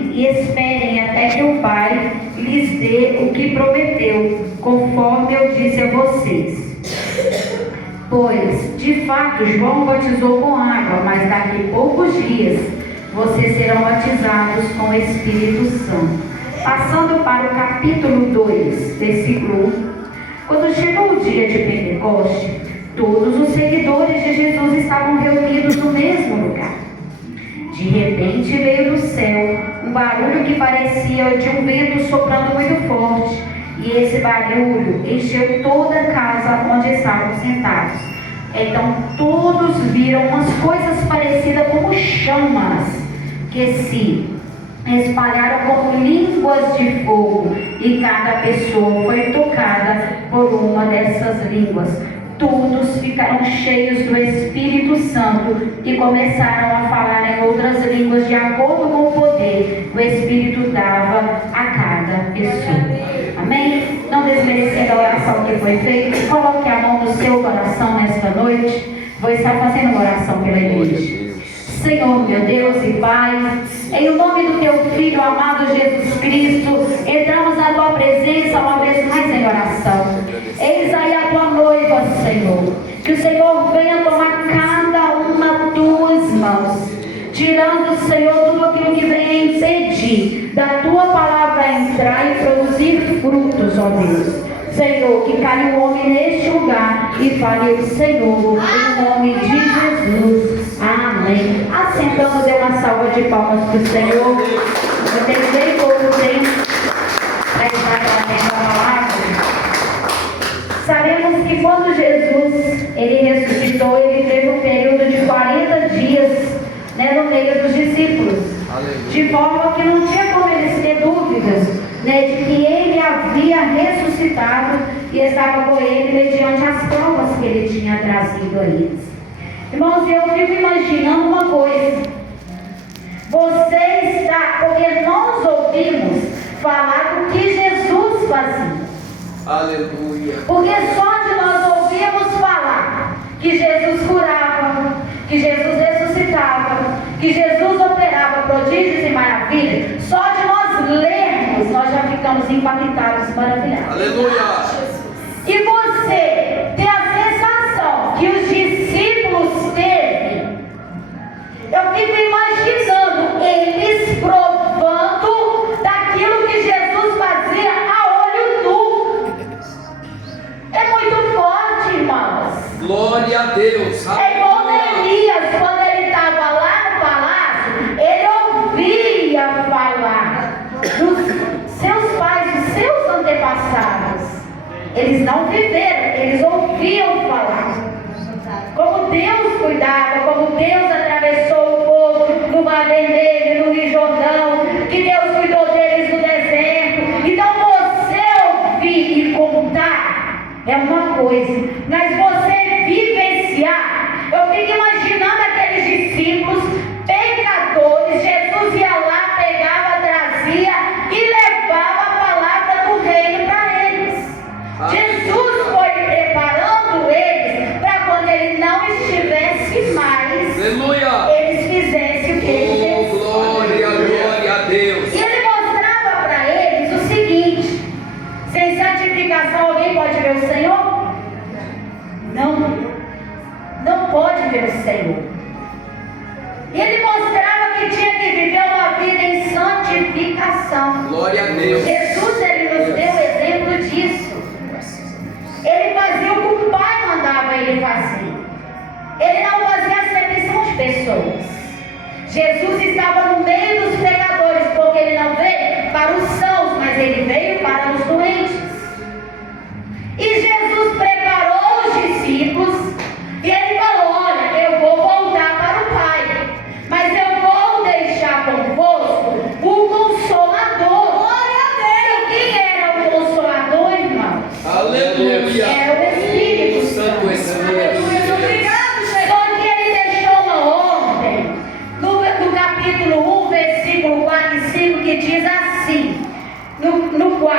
Amém. E esperem até que o Pai lhes dê o que prometeu, conforme eu disse a vocês. Pois, de fato, João batizou com água, mas daqui a poucos dias vocês serão batizados com o Espírito Santo. Passando para o capítulo 2, versículo 1. Quando chegou o dia de Pentecoste, todos os seguidores de Jesus estavam reunidos no mesmo lugar. De repente veio do céu um barulho que parecia de um vento soprando muito forte, e esse barulho encheu toda a casa onde estavam sentados. Então todos viram umas coisas parecidas como chamas, que se espalharam como línguas de fogo, e cada pessoa foi tocada por uma dessas línguas. Todos ficaram cheios do Espírito Santo e começaram a falar em outras línguas de acordo com o poder o Espírito dava a cada pessoa. Amém? Não desmerecendo a oração que foi feita, coloque a mão no seu coração nesta noite. Vou estar fazendo uma oração pela igreja. Senhor, meu Deus e Pai, em o nome do Teu Filho amado Jesus Cristo, entramos na Tua presença uma vez mais em oração. Eis aí a Tua noiva, Senhor. Que o Senhor venha tomar cada uma das Tuas mãos, tirando, Senhor, tudo aquilo que venha impedir da Tua palavra entrar e produzir frutos, ó Deus. Senhor, que caia um homem neste lugar e fale o Senhor, em nome de Jesus. Amém. Assentando, dê uma salva de palmas para o Senhor. Eu tenho bem pouco tempo para estar trazendo a palavra. Sabemos que quando Jesus ele ressuscitou, ele teve um período de 40 dias, no meio dos discípulos. De forma que não tinha como eles ter dúvidas, de que ele havia ressuscitado e estava com ele mediante as provas que ele tinha trazido a eles. Irmãos, eu fico imaginando uma coisa. Você está, porque nós ouvimos falar do que Jesus fazia. Aleluia. Porque só de nós ouvirmos falar que Jesus curava, que Jesus ressuscitava, que Jesus operava prodígios e maravilhas, só de nós lermos, nós já ficamos impactados, maravilhados. Aleluia. E você tem a sensação que os discípulos teve. Eu fico imaginando eles provando daquilo que Jesus fazia a olho nu. É muito forte, irmãos. Glória a Deus. É igual Elias, quando ele estava lá no palácio, ele ouvia falar dos seus pais, dos seus antepassados. Eles não viveram, eles ouviam falar. Como Deus cuidava, como Deus atravessou o povo no Mar Vermelho, no Rio Jordão, que Deus cuidou deles no deserto. Então você ouvir e contar é uma coisa, mas você vivenciar, eu fico imaginando aqueles discípulos pecadores. Jesus ia lá, pegava, trazia e levava a palavra do reino para eles. Jesus foi preparando eles para quando ele não estivesse mais, Aleluia. eles fizessem o que ele fez. Glória a Deus. E ele mostrava para eles o seguinte: sem santificação alguém pode ver o Senhor? Não pode ver o Senhor. E ele mostrava que tinha que viver uma vida em santificação. Glória a Deus. Jesus, ele nos deu exemplo disso. Ele fazia o que o Pai mandava ele fazer. Ele não fazia acepção de pessoas. Jesus estava no meio dos pecadores, porque ele não veio para os sãos, mas ele veio para os doentes. E Jesus preparou os discípulos e ele falou: olha, eu vou voltar para o Pai, mas eu vou deixar convosco o Consolador. Glória a Deus! Quem era o Consolador, irmão? Aleluia. Era o Espírito Santo. Obrigado, Senhor. Só que ele deixou uma ordem no capítulo 1, versículo 4 e 5, que diz assim: no 4,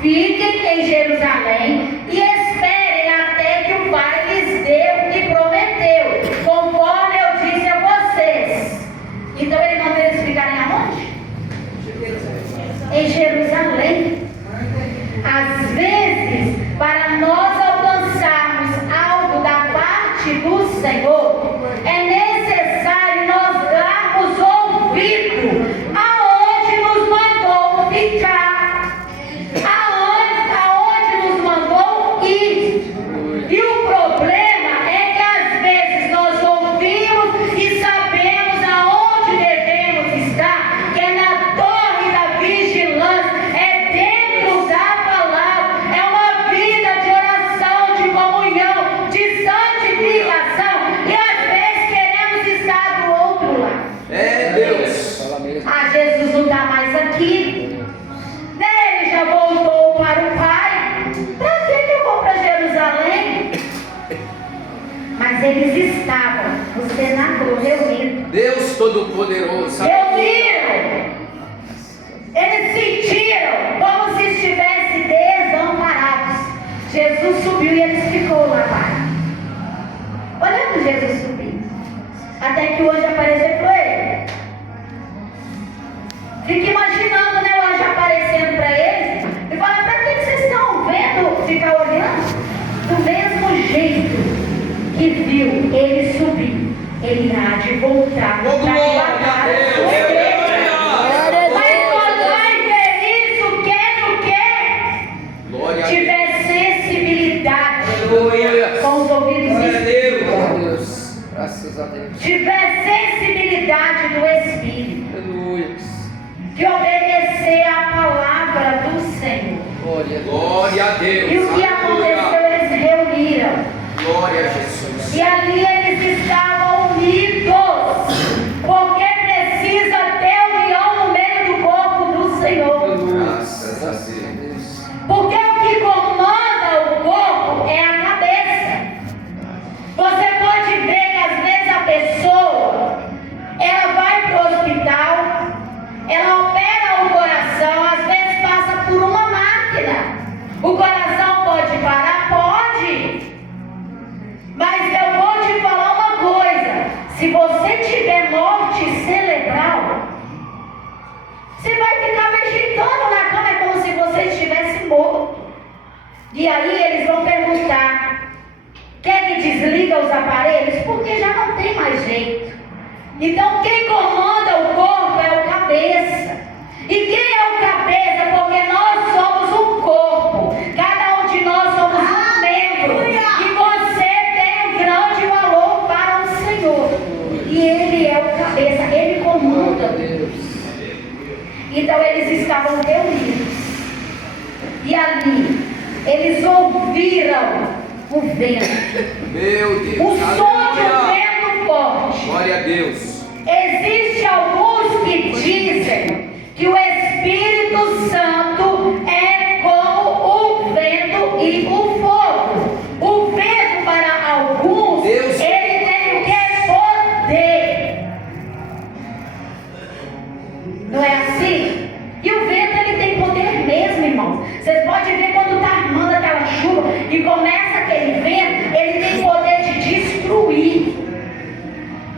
fiquem em Jerusalém e esperem até que o Pai lhes dê o que prometeu, conforme eu disse a vocês. Então ele mandou eles ficarem aonde? em Jerusalém. Às vezes, para nós alcançarmos algo da parte do Senhor, é necessário nós darmos ouvido aonde nos mandou ficar, aonde nos mandou ir. E o problema é que às vezes nós ouvimos e sabemos aonde devemos estar, que é na torre da vigilância, é dentro da palavra, é uma vida de oração, de comunhão, de santificação, e às vezes queremos estar do outro lado. É Deus. Ah, Jesus não está mais aqui, né? Ele já voltou para o Pai. Para que eu vou para Jerusalém? Mas eles estavam no cenáculo reunidos. Deus Todo-Poderoso. Reuniram. Eles sentiram como se estivessem desamparados. Jesus subiu e eles ficou lá embaixo, olhando Jesus subir, até que o anjo apareceu para ele. Fica imaginando, né, o anjo aparecendo para eles e fala: para que vocês estão vendo, ficar olhando? Do mesmo jeito que viu ele subir, ele irá de voltar para guardar a sua igreja. Mas quando vai ver isso, quer o quê? Glória a Tiver sensibilidade Aleluia. com os ouvidos Glória a espirituais, Deus. Graças a Deus. tiver sensibilidade do Espírito, Aleluia. de obedecer a palavra do Senhor. Glória a Deus. E o que aconteceu? Eles reuniram. Glória a Jesus. E ali eles estavam unidos, porque precisa ter união no meio do corpo do Senhor. Graças a Deus. Porque o que comanda o corpo é a cabeça. Você pode ver que às vezes a pessoa, ela vai para o hospital, ela opera o coração, às vezes passa por uma máquina. O coração pode parar? Pode. Mas eu vou te falar uma coisa: se você tiver morte cerebral, você vai ficar vegetando na cama, é como se você estivesse morto. E aí eles vão perguntar: quer que desliga os aparelhos? Porque já não tem mais jeito. Então quem comanda o corpo é o cabeça. E quem é o cabeça? Porque nós somos um corpo. Cada um de nós somos um membro. E você tem um grande valor para o Senhor. E Ele é o cabeça, Ele comanda. Então eles estavam reunidos. E ali eles ouviram o vento. Meu Deus. O som de um Aleluia. vento forte. Glória a Deus. Existem alguns que dizem que o Espírito Santo é como o vento e o fogo. O vento, para alguns, Deus. ele tem o que é poder. Não é assim? E o vento, ele tem poder mesmo, irmãos. Vocês podem ver quando está armando aquela chuva e começa aquele vento, ele tem poder de destruir.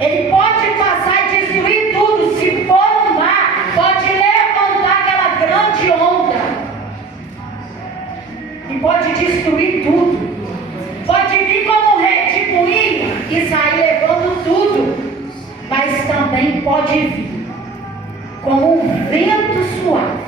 Ele pode passar e destruir tudo. Se for no mar, pode levantar aquela grande onda e pode destruir tudo. Pode vir como um redemoinho e sair levando tudo. Mas também pode vir como um vento suave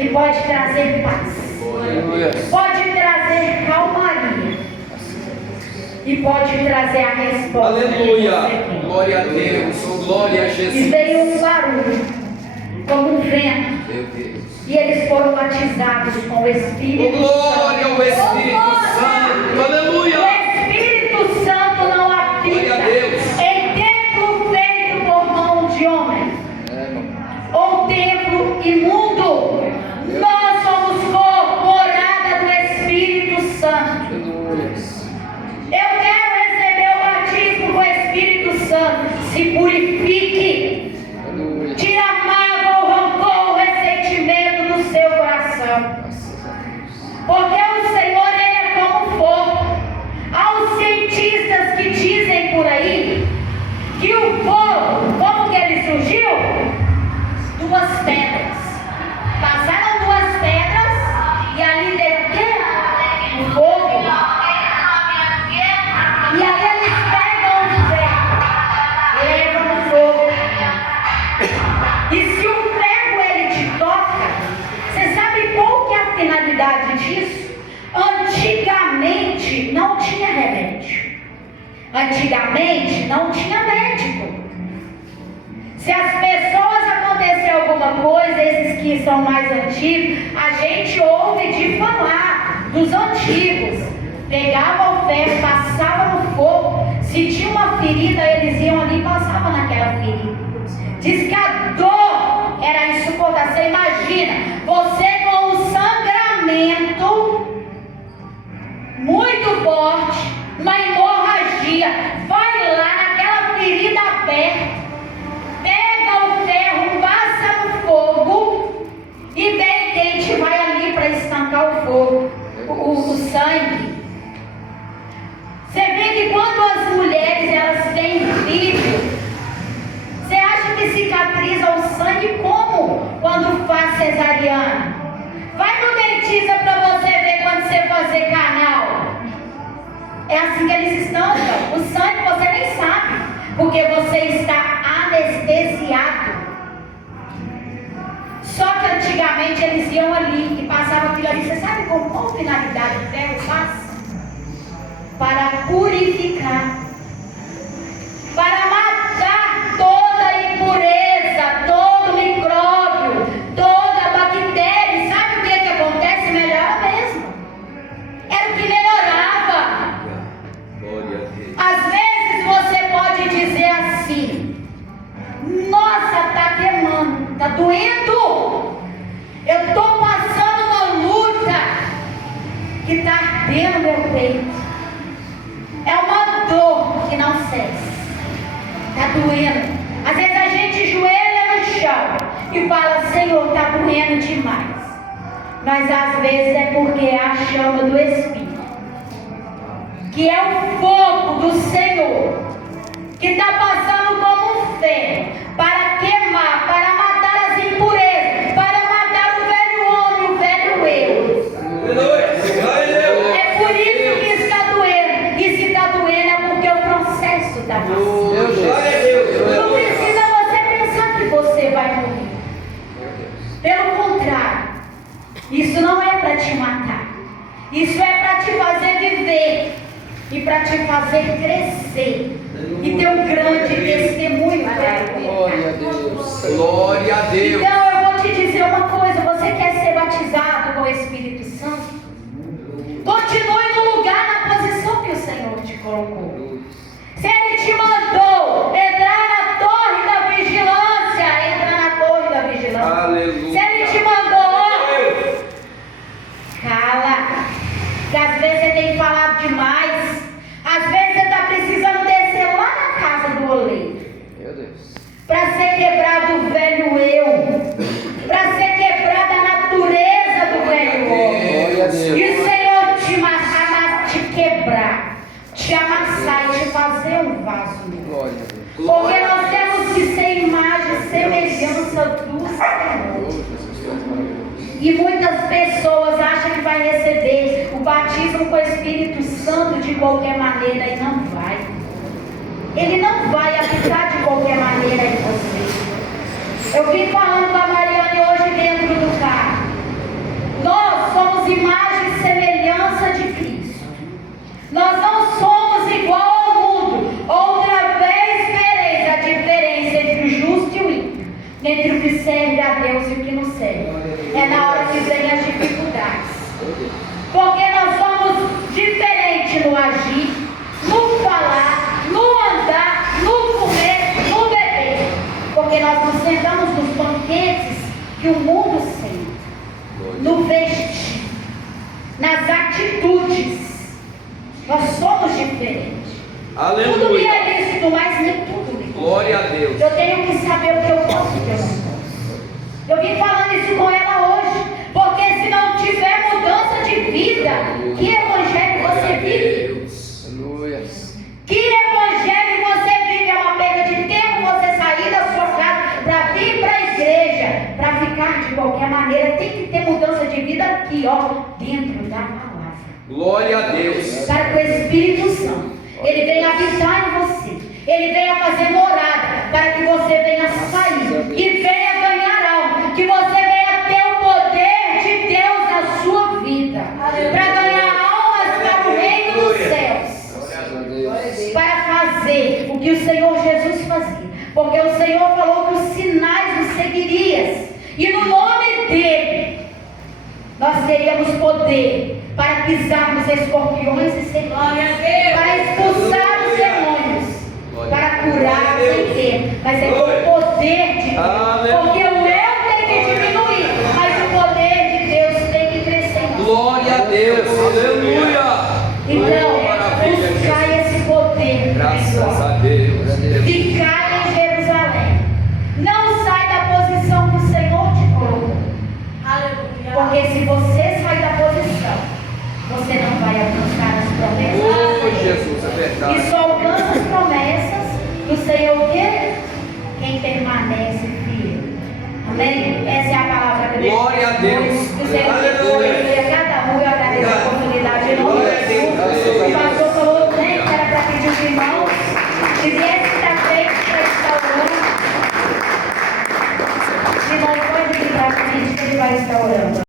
que pode trazer paz, Aleluia. pode trazer calmaria e pode trazer a resposta. Aleluia. que você quer. Glória a Deus. Glória a E Jesus. veio um barulho, como um vento, Meu Deus. e eles foram batizados com o Espírito Glória ao Santo. Espírito Santo. O Aleluia. Espírito Santo não habita Glória a Deus. em templo feito por mão de homem, ou templo imundo. Nós somos corpo, morada do Espírito Santo. Eu quero receber o batismo do Espírito Santo. Se purifique. Tira a mágoa, o rancor, o ressentimento do seu coração. Porque o Senhor, Ele é como fogo. Há os cientistas que dizem por aí que o fogo, como que ele surgiu? Duas pedras. finalidade disso? Antigamente não tinha remédio. Antigamente não tinha médico. Se as pessoas acontecer alguma coisa, esses que são mais antigos, a gente ouve de falar dos antigos. Pegava o ferro, passava no fogo. Se tinha uma ferida, eles iam ali e passavam naquela ferida. Diz que a dor era insuportável. Você imagina, você com um sangramento muito forte, uma hemorragia, vai lá naquela ferida aberta, pega o ferro, passa no fogo e bem quente vai ali para estancar o fogo, o sangue. Você vê que quando as mulheres elas têm filho, você acha que cicatriza o sangue como quando faz cesariana? Vai no dentista para você ver quando você fazer canal. É assim que eles estancam. O sangue você nem sabe, porque você está anestesiado. Só que antigamente eles iam ali e passavam aquilo ali. Você sabe com qual finalidade o ferro passa? Para purificar, para matar toda a impureza, todo micróbio, toda bactéria. Sabe o que acontece? Melhora mesmo. Era o que melhorava. Às vezes você pode dizer assim: nossa, está queimando, está doendo. Eu estou passando uma luta que está ardendo meu peito. É uma dor que não cessa. Está doendo. Às vezes a gente joelha no chão e fala: Senhor, está doendo demais. Mas às vezes é porque é a chama do Espírito, que é o fogo do Senhor, que está passando como um ferro para queimar, para matar as impurezas, para matar o velho homem, o velho eu. É por isso que está doendo. E se está doendo é porque o processo está passando. Não precisa você pensar que você vai morrer. Pelo contrário, isso não é para te matar. Isso é para te fazer viver e para te fazer crescer e ter um grande testemunho para Glória a Deus. Glória a Deus. Então eu vou te dizer uma coisa: você quer ser batizado com o Espírito Santo? Continue no lugar, na posição que o Senhor te colocou. Se Ele te mandou entrar na torre da vigilância, entra na torre da vigilância. Aleluia. Se Ele te mandou, cala. Que às vezes você tem falado demais. Às vezes você está precisando descer lá na casa do oleiro, Meu Deus. para ser quebrado o velho eu, para ser quebrada a natureza do velho homem. Glória a Deus. E o Senhor te quebrar, te amassar e te fazer um vaso novo. Glória a Deus. Porque nós temos que ser imagem e semelhança do Senhor. E muitas pessoas acham que vai receber o batismo com o Espírito Santo de qualquer maneira, e não vai. Ele não vai habitar de qualquer maneira em você. Eu vim falando com a Mariane hoje dentro do carro. Nós somos imagem e semelhança de Cristo. Nós não somos igual ao mundo. Outra vez vereis a diferença entre o justo e o ímpio, entre o que serve a Deus e o que não serve. É na hora que vem as dificuldades. Porque nós somos diferentes no agir, no falar, no andar, no comer, no beber. Porque nós nos sentamos nos banquetes que o mundo senta, no vestir, nas atitudes. Nós somos diferentes. Aleluia. Tudo me é lícito, mas nem tudo me é. Glória a Deus. Eu tenho que saber o que eu posso e o que eu não posso. Eu vim falando isso com ela hoje, porque se não tiver mudança de vida, que evangelho você vive? Aleluia. Que evangelho você vive? É uma perda de tempo você sair da sua casa para vir para a igreja, para ficar de qualquer maneira. Tem que ter mudança de vida aqui, ó, dentro da palavra. Glória a Deus. Para que o Espírito Santo, ele venha habitar em você, ele venha fazer morada, para que você venha sair e venha ganhar algo, que você venha ter o poder de Deus na sua vida. escorpiões e serpentes, para expulsar os demônios, para curar sem ter, mas é com o poder de Deus, porque o meu tem que diminuir, mas o poder de Deus tem que crescer em nós. Glória a Deus. Aleluia. Então, buscar esse poder, Graças pessoal. a Deus. Ficar em Jerusalém. Não sai da posição que o Senhor te colocou. Porque se você sai da posição, você não vai alcançar as promessas. Oh, Jesus, é verdade. E só alcança as promessas do Senhor o quê? Quem permanece firme. Amém? Essa é a palavra que eu deixo. Glória a Deus. Que o Senhor Aleluia. abençoe a cada um. Eu agradeço a oportunidade de novo. Glória a Deus. O pastor falou, né, que era para pedir os irmãos. Se viesse quinta-feira para estar orando, o irmão pode vir para a frente que ele vai estar orando.